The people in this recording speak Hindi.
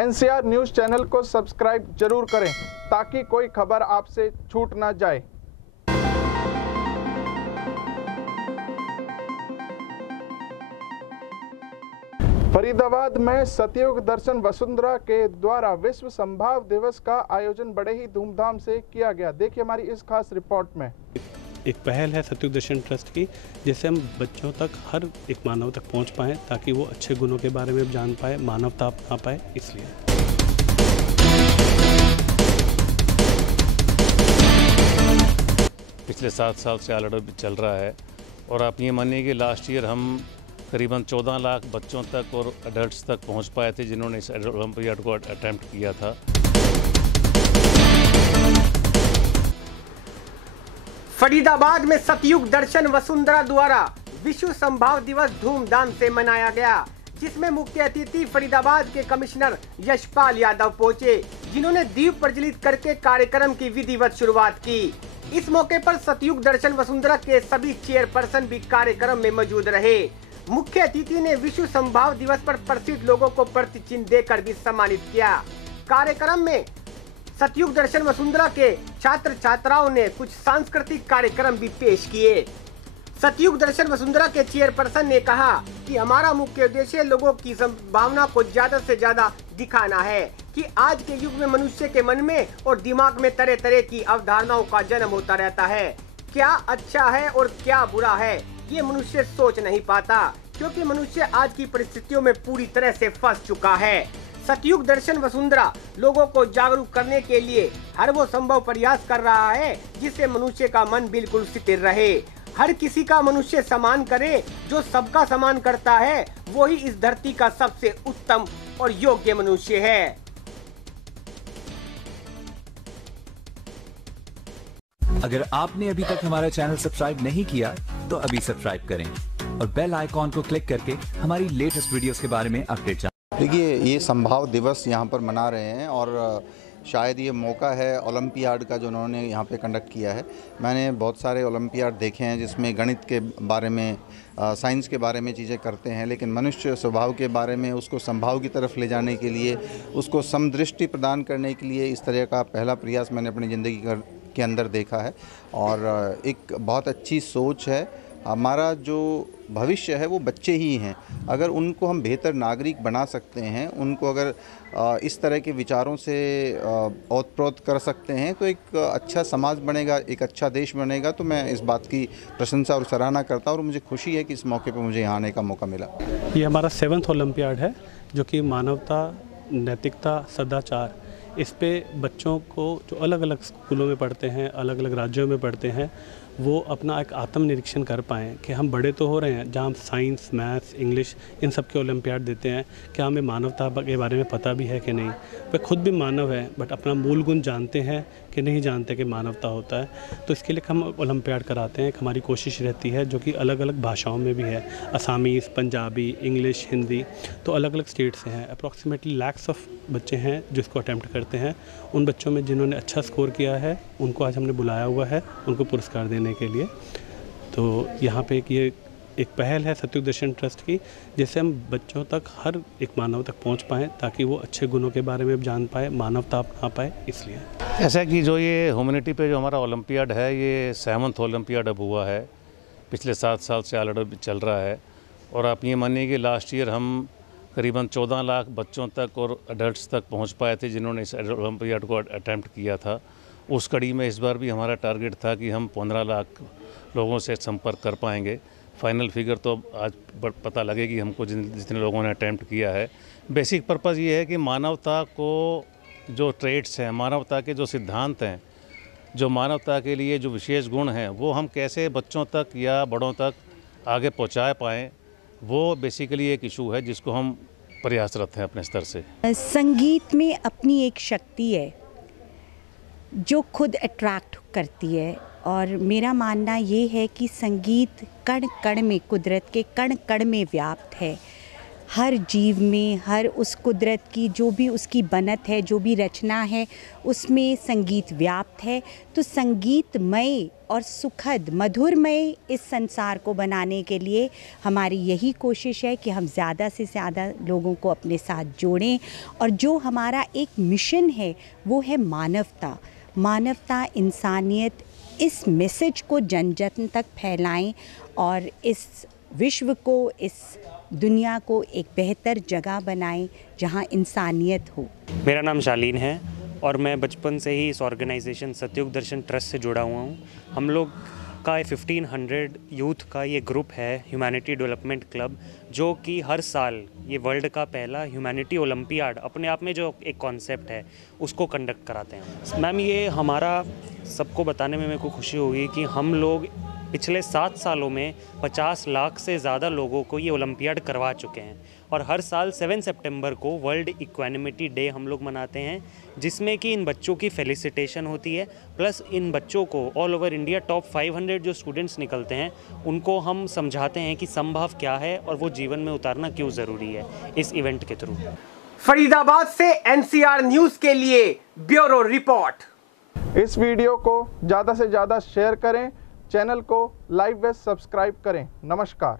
एनसीआर न्यूज़ चैनल को सब्सक्राइब जरूर करें ताकि कोई खबर आपसे छूट ना जाए। फरीदाबाद में सतयुग दर्शन वसुंधरा के द्वारा विश्व संभाव दिवस का आयोजन बड़े ही धूमधाम से किया गया। देखिए हमारी इस खास रिपोर्ट में। एक पहल है सतयुग दर्शन ट्रस्ट की, जिससे हम बच्चों तक, हर एक मानव तक पहुंच पाएँ ताकि वो अच्छे गुणों के बारे में जान पाए, मानवता अपना पाए। इसलिए पिछले 7 साल से ऑलरेडी चल रहा है और आप ये मानिए कि लास्ट ईयर हम करीबन 14 लाख बच्चों तक और एडल्ट्स तक पहुंच पाए थे जिन्होंने इस ओलंपियाड को अटेम्प्ट किया था। फरीदाबाद में सतयुग दर्शन वसुंधरा द्वारा विश्व संभाव दिवस धूमधाम से मनाया गया, जिसमें मुख्य अतिथि फरीदाबाद के कमिश्नर यशपाल यादव पहुंचे, जिन्होंने दीप प्रज्वलित करके कार्यक्रम की विधिवत शुरुआत की। इस मौके पर सतयुग दर्शन वसुंधरा के सभी चेयरपर्सन भी कार्यक्रम में मौजूद रहे। मुख्य अतिथि ने विश्व संभाव दिवस पर प्रसिद्ध लोगों को प्रतिचिन्ह देकर भी सम्मानित किया। कार्यक्रम में सतयुग दर्शन वसुंधरा के छात्र छात्राओं ने कुछ सांस्कृतिक कार्यक्रम भी पेश किए। सतयुग दर्शन वसुंधरा के चेयरपर्सन ने कहा कि हमारा मुख्य उद्देश्य लोगों की संभावना को ज्यादा से ज्यादा दिखाना है कि आज के युग में मनुष्य के मन में और दिमाग में तरह तरह की अवधारणाओं का जन्म होता रहता है। क्या अच्छा है और क्या बुरा है, ये मनुष्य सोच नहीं पाता, क्योंकि मनुष्य आज की परिस्थितियों में पूरी तरह से फंस चुका है। सतयुग दर्शन वसुंधरा लोगों को जागरूक करने के लिए हर वो संभव प्रयास कर रहा है जिससे मनुष्य का मन बिल्कुल स्थिर रहे, हर किसी का मनुष्य सम्मान करे। जो सबका सम्मान करता है वही इस धरती का सबसे उत्तम और योग्य मनुष्य है। अगर आपने अभी तक हमारा चैनल सब्सक्राइब नहीं किया तो अभी सब्सक्राइब करें और बेल आइकॉन को क्लिक करके हमारी लेटेस्ट वीडियोस के बारे में अपडेट जानें। देखिए, ये संभाव दिवस यहाँ पर मना रहे हैं और शायद ये मौका है ओलंपियाड का जो उन्होंने यहाँ पे कंडक्ट किया है। मैंने बहुत सारे ओलंपियाड देखे हैं जिसमें गणित के बारे में, साइंस के बारे में चीज़ें करते हैं, लेकिन मनुष्य स्वभाव के बारे में, उसको संभाव की तरफ ले जाने के लिए, उसको समदृष्टि प्रदान करने के लिए इस तरह का पहला प्रयास मैंने अपनी ज़िंदगी के अंदर देखा है और एक बहुत अच्छी सोच है। हमारा जो भविष्य है वो बच्चे ही हैं। अगर उनको हम बेहतर नागरिक बना सकते हैं, उनको अगर इस तरह के विचारों से ओतप्रोत कर सकते हैं तो एक अच्छा समाज बनेगा, एक अच्छा देश बनेगा। तो मैं इस बात की प्रशंसा और सराहना करता हूँ और मुझे खुशी है कि इस मौके पर मुझे यहाँ आने का मौका मिला। ये हमारा 7th ओलंपियाड है जो कि मानवता, नैतिकता, सदाचार, इस पे बच्चों को जो अलग अलग स्कूलों में पढ़ते हैं, अलग अलग राज्यों में पढ़ते हैं, वो अपना एक आत्मनिरीक्षण कर पाएँ कि हम बड़े तो हो रहे हैं, जहाँ हम साइंस, मैथ्स, इंग्लिश इन सब के ओलंपियाड देते हैं, क्या हमें मानवता के बारे में पता भी है कि नहीं। वे खुद भी मानव है बट अपना मूल गुण जानते हैं कि नहीं जानते कि मानवता होता है। तो इसके लिए हम ओलंपियाड कराते हैं। हमारी कोशिश रहती है जो कि अलग अलग भाषाओं में भी है, असामीज़, पंजाबी, इंग्लिश, हिंदी, तो अलग अलग स्टेट से हैं। अप्रॉक्सीमेटली लैक्स ऑफ बच्चे हैं जिसको अटैम्प्ट करते हैं। उन बच्चों में जिन्होंने अच्छा स्कोर किया है उनको आज हमने बुलाया हुआ है उनको पुरस्कार देने के लिए। तो यहाँ पे ये एक पहल है सतयुग दर्शन ट्रस्ट की, जिससे हम बच्चों तक, हर एक मानव तक पहुँच पाएँ ताकि वो अच्छे गुणों के बारे में जान पाए, मानवता अपना पाए। इसलिए ऐसा कि जो ये ह्यूमैनिटी पे जो हमारा ओलंपियाड है, ये 7th ओलंपियाड अब हुआ है। पिछले 7 साल से ऑलरेडी चल रहा है और आप ये मानिए कि लास्ट ईयर हम करीबन 14 लाख बच्चों तक और एडल्ट्स तक पहुंच पाए थे जिन्होंने इस ओलंपियाड को अटेम्प्ट किया था। उस कड़ी में इस बार भी हमारा टारगेट था कि हम 15 लाख लोगों से संपर्क कर पाएंगे। फाइनल फिगर तो आज पता लगेगी हमको जितने लोगों ने अटेम्प्ट किया है। बेसिक पर्पज़ ये है कि मानवता को जो ट्रेड्स हैं, मानवता के जो सिद्धांत हैं, जो मानवता के लिए जो विशेष गुण हैं, वो हम कैसे बच्चों तक या बड़ों तक आगे पहुंचा पाएँ, वो बेसिकली एक इशू है जिसको हम प्रयासरत हैं अपने स्तर से। संगीत में अपनी एक शक्ति है जो खुद अट्रैक्ट करती है और मेरा मानना ये है कि संगीत कण कण में, कुदरत के कण कण में व्याप्त है। हर जीव में, हर उस कुदरत की जो भी उसकी बनत है, जो भी रचना है, उसमें संगीत व्याप्त है। तो संगीतमय और सुखद मधुरमय इस संसार को बनाने के लिए हमारी यही कोशिश है कि हम ज़्यादा से ज़्यादा लोगों को अपने साथ जोड़ें। और जो हमारा एक मिशन है वो है मानवता, मानवता, इंसानियत। इस मैसेज को जन जन तक फैलाएं और इस विश्व को, इस दुनिया को एक बेहतर जगह बनाएं जहां इंसानियत हो। मेरा नाम शालीन है और मैं बचपन से ही इस ऑर्गेनाइजेशन सतयुग दर्शन ट्रस्ट से जुड़ा हुआ हूँ। हम लोग का 1500 यूथ का ये ग्रुप है, ह्यूमैनिटी डेवलपमेंट क्लब, जो कि हर साल ये वर्ल्ड का पहला ह्यूमैनिटी ओलंपियाड अपने आप में जो एक कॉन्सेप्ट है उसको कंडक्ट कराते हैं। मैम, ये हमारा सबको बताने में मेरे को खुशी होगी कि हम लोग पिछले 7 सालों में 50 लाख से ज़्यादा लोगों को ये ओलंपियाड करवा चुके हैं। और हर साल 7 सितंबर को वर्ल्ड इक्वानिमिटी डे हम लोग मनाते हैं, जिसमें कि इन बच्चों की फेलिसिटेशन होती है। प्लस इन बच्चों को ऑल ओवर इंडिया टॉप 500 जो स्टूडेंट्स निकलते हैं उनको हम समझाते हैं कि समभाव क्या है और वो जीवन में उतारना क्यों ज़रूरी है इस इवेंट के थ्रू। फरीदाबाद से NCR न्यूज़ के लिए ब्यूरो रिपोर्ट। इस वीडियो को ज़्यादा से ज़्यादा शेयर करें, चैनल को लाइक व सब्सक्राइब करें। नमस्कार।